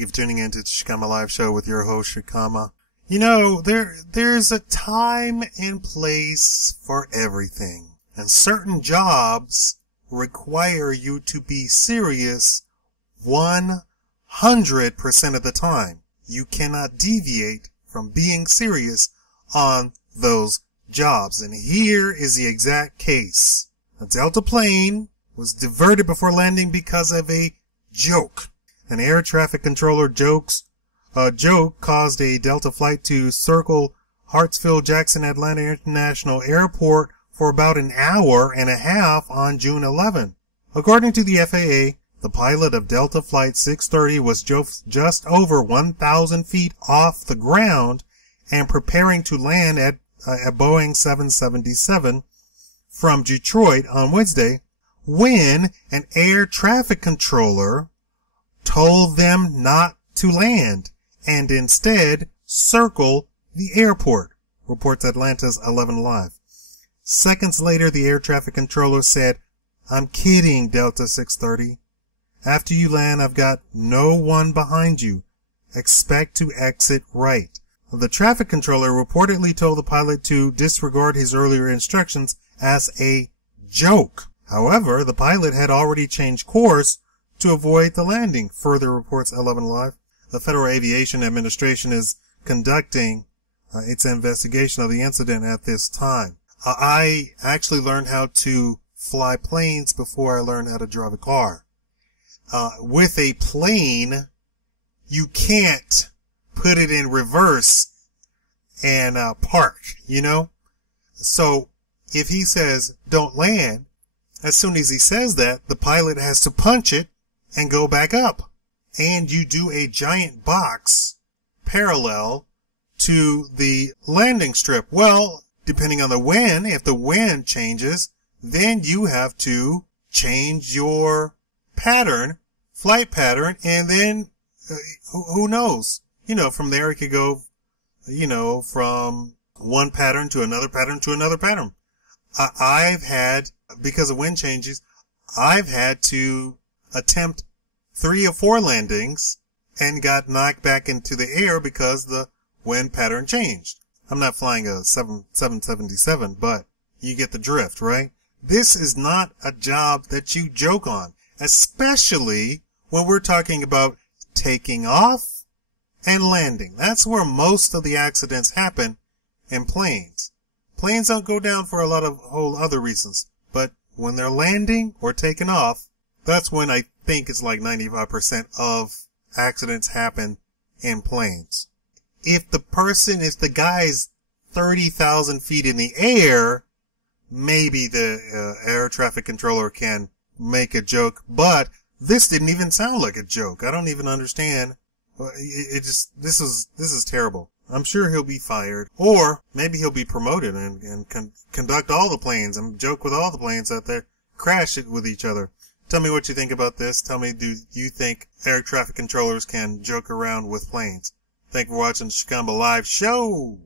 Thank you for tuning in to the Shikama Live Show with your host, Shikama. You know, there's a time and place for everything. And certain jobs require you to be serious 100% of the time. You cannot deviate from being serious on those jobs. And here is the exact case. A Delta plane was diverted before landing because of a joke. An air traffic controller joke caused a Delta flight to circle Hartsfield-Jackson Atlanta International Airport for about an hour and a half on June 11. According to the FAA, the pilot of Delta Flight 630 was just over 1,000 feet off the ground and preparing to land at a Boeing 777 from Detroit on Wednesday when an air traffic controller told them not to land and instead circle the airport, reports Atlanta's 11 Live. Seconds later, the air traffic controller said, "I'm kidding, Delta 630. After you land, I've got no one behind you. Expect to exit right." The traffic controller reportedly told the pilot to disregard his earlier instructions as a joke. However, the pilot had already changed course to avoid the landing, further reports 11 Live. The Federal Aviation Administration is conducting its investigation of the incident at this time. I actually learned how to fly planes before I learned how to drive a car. With a plane, you can't put it in reverse and park, you know? So if he says don't land, as soon as he says that, the pilot has to punch it and go back up. And you do a giant box parallel to the landing strip. Well, depending on the wind, if the wind changes, then you have to change your pattern, flight pattern, and then who knows? You know, from there it could go, you know, from one pattern to another pattern to another pattern. I've had, because of wind changes, I've had to attempt 3 or 4 landings and got knocked back into the air because the wind pattern changed. I'm not flying a 777, but you get the drift, right? This is not a job that you joke on, especially when we're talking about taking off and landing. That's where most of the accidents happen in planes. Planes don't go down for a lot of whole other reasons, but when they're landing or taking off, that's when I think it's like 95% of accidents happen in planes. If the guy's 30,000 feet in the air, maybe the air traffic controller can make a joke, but this didn't even sound like a joke. I don't even understand. This is terrible. I'm sure he'll be fired, or maybe he'll be promoted and conduct all the planes and joke with all the planes out there, crash it with each other. Tell me what you think about this. Tell me, do you think air traffic controllers can joke around with planes? Thank you for watching the Shikama Live Show.